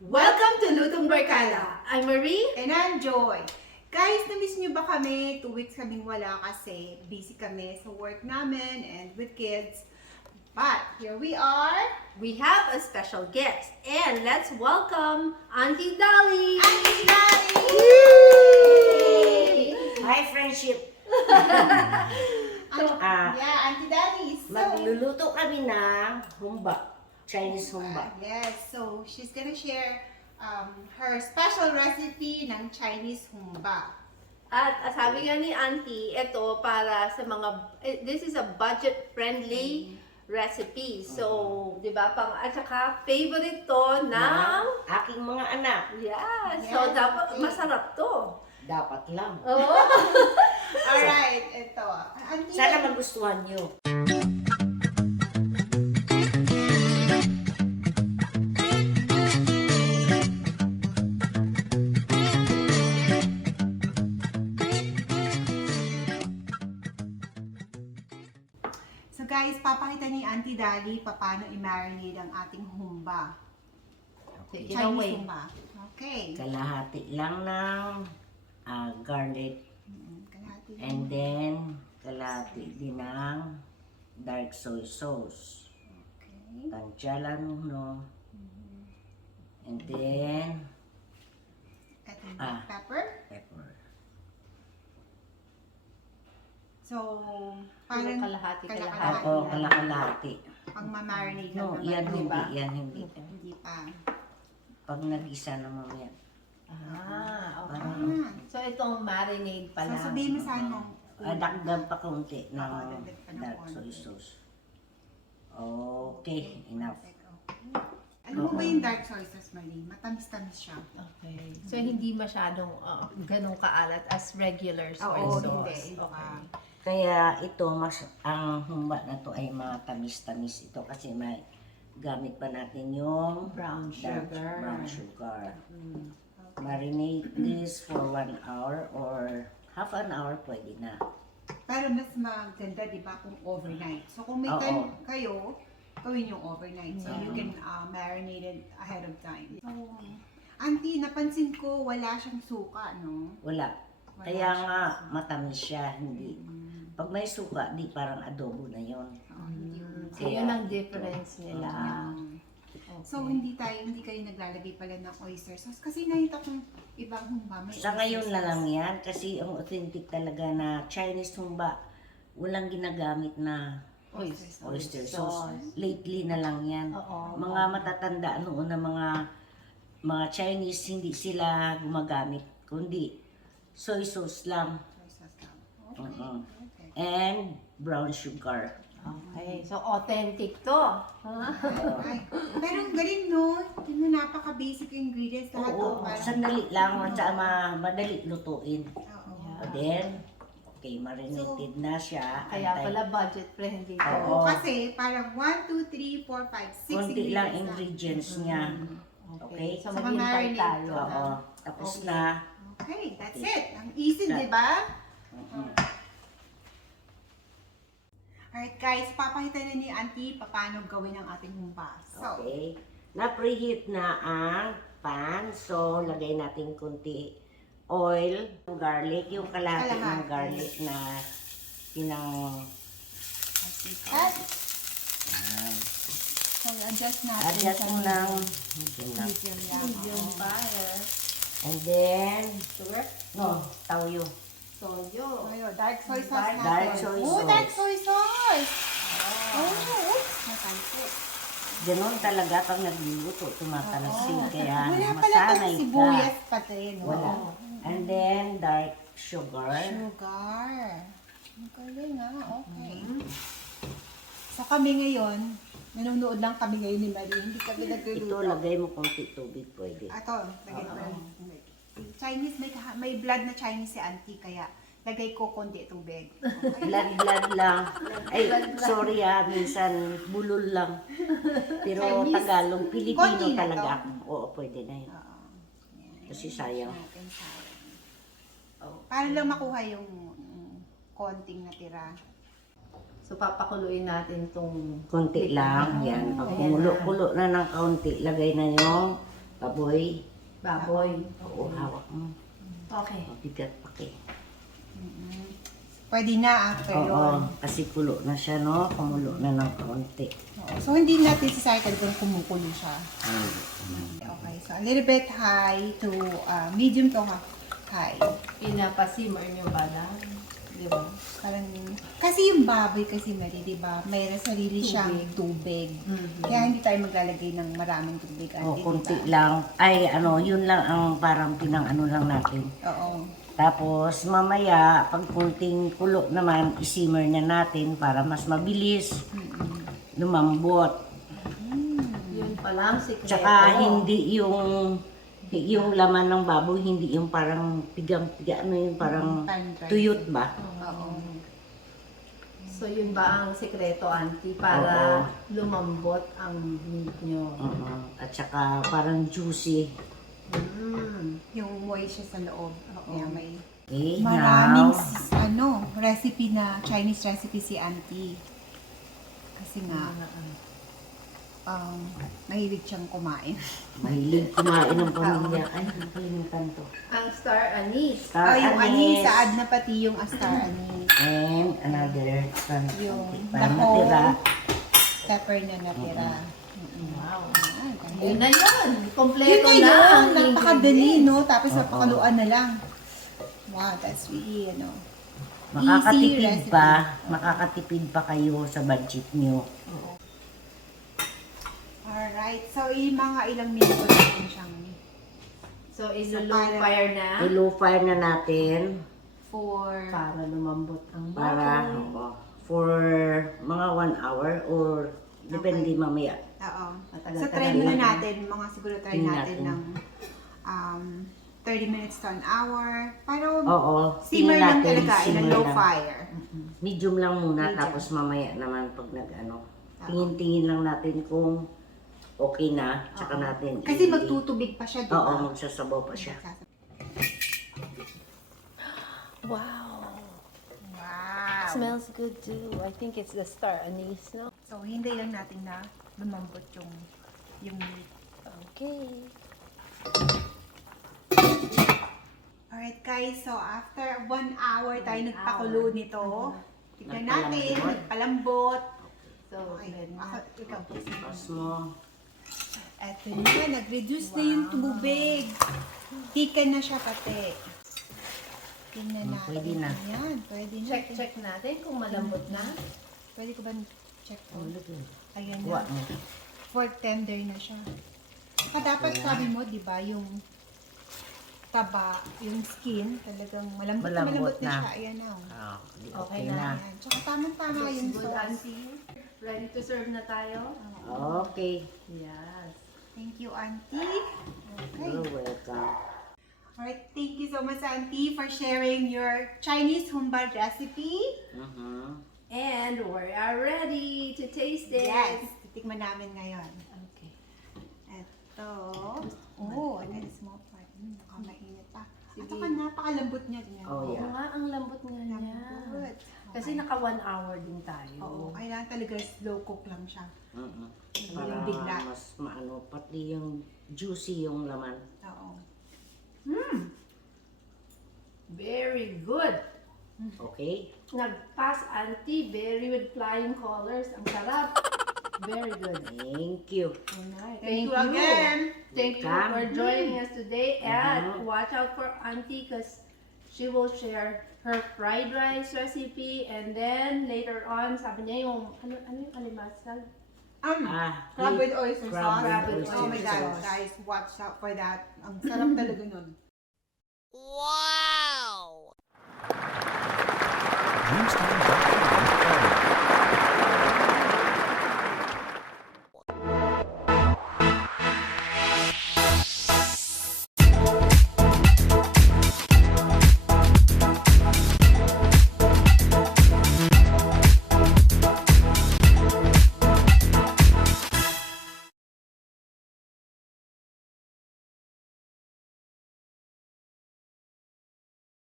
Welcome to Lutong Barkada. I'm Marie. And I'm Joy. Guys, na-miss nyo ba kami? 2 weeks kaming wala kasi busy kami sa work namin and with kids. But here we are. We have a special guest. And let's welcome Auntie Dolly. Auntie Dolly! Hi, friendship! Auntie Dolly. So, Magluluto kami ng humba. Chinese humba. yes, so she's gonna share her special recipe ng Chinese humba. At sabi nga ni Auntie, ito para sa mga, this is a budget-friendly recipe. So, di ba, at saka favorite to ng Aking mga anak. yeah. So, Yes, dapat okay. masarap to. Dapat lang. Oh. Alright, ito. Auntie, Sana magustuhan nyo. So guys, papakita ni Auntie Dolly paano i-marinate ang ating humba. Take it Chinese away. humba. Okay. Kalahati lang ng garlic. Kalahati lang. And then, kalahati din ng dark soy sauce. Okay. Tansya lang, no? And then, Ito yung pepper. pepper. So, Parang parang kalahati. Ako, kalahati. pang ma-marinate No, lang yan naman, hindi, diba? yan hindi. Hindi pa. Pag nag-isa na mamaya. Okay. Ah. So, itong marinade pala. So, sabihin mo saan mo. Dagdag pa kaunti ng Oo, dagdag pa ng dark konti. soy sauce. Okay, enough. Okay. Alam mo ba yung dark soy sauce, Marie? Matamis-tamis siya. Okay. So, hindi masyadong ganong kaalat as regular soy Oo, sauce. hindi. Okay. Kaya ito, ang humba na to ay matamis-tamis ito kasi may gamit pa natin yung Brown dark sugar. brown sugar. Marinate this for 1 hour or half an hour pwede na. Pero mas maganda, di ba, kung overnight. So, kung may Oo. time kayo, gawin yung overnight. So, you Yeah. can marinate it ahead of time. So, Auntie, napansin ko, wala siyang suka, no? Wala. Wala Kaya siyang nga suka. matamis siya, hindi. Pag may suka, di parang adobo na yon. Hindi So, yun ang difference nila. Okay. So, hindi kayo naglalagay pala ng oyster sauce. Kasi nakita kong ibang humba may Sa oyster ngayon na sauce. lang yan, kasi ang authentic talaga na Chinese humba, walang ginagamit na oyster sauce. Lately na lang yan. Oo. Mga matatanda noon na mga Chinese, hindi sila gumagamit, kundi soy sauce lang. Soy sauce lang. Okay. Mhm. Okay. And brown sugar. Okay. So, authentic to. Ay, pero ang galing, no? Yun mo, napaka-basic ingredients lahat. Oo, Parang- sandali lang, at saka madali lutuin. Oo. Yeah. Then, okay, marinated na siya. Kaya Antay- pala budget friendly to. Oo. Kasi parang 1, 2, 3, 4, 5, 6 Konti lang ingredients ingredients niya. Okay. Okay. So, So, maghintay ma-marinate tayo. ko. Oo, tapos Okay. na. Okay, that's it. Ang easy, di ba? Mhm. Alright guys, papakita na ni Auntie paano gawin ang ating humba. So, Okay. Na-preheat na ang pan. So, lagay natin konti oil, garlic, yung kalahati ng Kalahati. garlic na pinang... at Ayan. so adjust natin Adjust mo lang. medium lang. Medium fire. And then, Sugar. no, tawyo. Soyo. Oh, yun, dark soy sauce natin. Dark soy Oh, sauce. dark soy sauce! Oh, oops! Natalsik. Ganon talaga pag nagluluto, tumatalsik. Kaya Wala pala masanay pang ka. sibuyas pati, no? Wala. And then, dark sugar. Sugar. Ang galing ah, okay. So kami ngayon, nanonood lang kami ngayon ni Marie. Hindi kami Ito, nagluluto. lagay mo konti tubig, pwede. Ito, lagay ko lang. Chinese, may blood na Chinese si Auntie, kaya lagay ko konti tubig. Okay. Blood lang. Ay, sorry minsan bulol lang. Pero Chinese? Tagalog, Konti Filipino na talaga to? ako. Oo, pwede na yun. Oo. Yan. Kasi sayang. Natin sayang. Para lang makuha yung konting natira. So, papakuluin natin itong Konti lang. Yan. Pag kumulo-kulo na ng kaunti, lagay na yung baboy. Baboy. Oo, hawak mo. Okay. Mabigat pa kay. Pwede na after yun. Oo, kasi kulo na siya, no? Kumulo na ng kaunti. Oo. So, hindi natin sasayad kung kumukulo siya. Okay, so a little bit high to medium to high. Pinapasimmer nyo ba lang? Di ba? Parang, kasi yung baboy kasi Mari, di ba? Mayroon sarili siyang tubig. Kaya hindi tayo maglalagay ng maraming tubig. O, Ate, kunti diba? lang. Ay, ano, yun lang ang parang pinang-ano lang natin. Oo. Tapos, mamaya, pag kunting kulo naman, isimmer na natin para mas mabilis lumambot. Yun pa lang, sikreto. Tsaka, hindi yung laman ng baboy, hindi yung parang pigang-piga, ano yung parang tuyot ba? Oo. So, yun ba ang sikreto, Auntie? Para lumambot ang meat nyo. Oo. At tsaka, parang juicy. Yung moist siya sa loob. Kaya may Okay, maraming now, recipe na Chinese recipe si Auntie. Kasi nga, mahilig siyang kumain. mahilig kumain ng pamilya. Ay, nakalimutan to. Ang star anise. Star yung anise. saad na pati yung star anise. And another Yung para dahon, natira. pepper na natira. Wow. Ganda. Yun na yun. Yun Kompleto na na yun, ang napakadali, ingredients. no? Tapos napakaluan na lang. Wow, that's really, Makakatipid recipe. makakatipid pa kayo sa budget nyo. Alright, so mga ilang minuto natin siyang So, ilo-low para- fire na I-low fire na natin para lumambot ang para baboy. for mga 1 hour or depende mamaya. Oo. Matagal-tagal So, try muna lang. natin. Mga siguro try Tingnan natin natin. ng 30 minutes to an hour. Pero, Oo, simmer tingnan lang natin, talaga in a simmer low lang. fire. Medium lang muna, Medium. tapos mamaya naman pag tingin-tingin lang natin kung okay na, tsaka natin. Kasi magtutubig pa siya, di Oo, ba? magsasabaw pa siya. Wow. Wow. Smells good too. I think it's the star anise, no? So, hindi lang natin na lumambot yung meat. Okay. Alright guys, so after 1 hour tayo nagpakulo nito. Tignan natin, nagpalambot. So, Okay, good ako, na. ikaw. Tapos mo, Eto na, nag-reduce na yung tubig. Tikan na siya pati. Tingnan natin. Pwede na. Ayan, pwede na. Check natin kung malambot na. Pwede ko ba check po? Ayan Kuha na. mo. Pork tender na siya. Dapat sabi mo, di ba, yung taba, yung skin, talagang malambot na Malambot na na. siya. Ayan na. Okay Okay na. na. Ayan. Tsaka tamang-tama Looks yung good, sauce. Auntie. Ready to serve na tayo? Okay. Yes. Thank you, Auntie. Okay. You're welcome. Alright, thank you so much, Auntie, for sharing your Chinese humba recipe. And we are ready to taste it. Yes, titikman namin ngayon. Okay. Ito. Oh, and then small part. Nakamainit pa. At Sige. saka napakalambot niya. Tingnan Oh, mo. Oo yeah. nga, ang lambot nga niya. Lambot. Kasi naka 1 hour din tayo. Oo, kailangan talaga slow cook lang siya. Para Yung bigla. mas maano, pati yung juicy yung laman. Oo. Very good. Okay? Nag-pass, Auntie. Very with flying colors. Ang sarap. Very good. Thank you. Alright. Thank you again. Thank you Welcome. for joining us today. And watch out for Auntie because she will share her fried rice recipe. And then later on, sabi niya yung, ano yung alimasag? Crab with oyster sauce. Crab with Oh my oyster God, sauce. guys, watch out for that. Ang sarap talaga nun. Wow!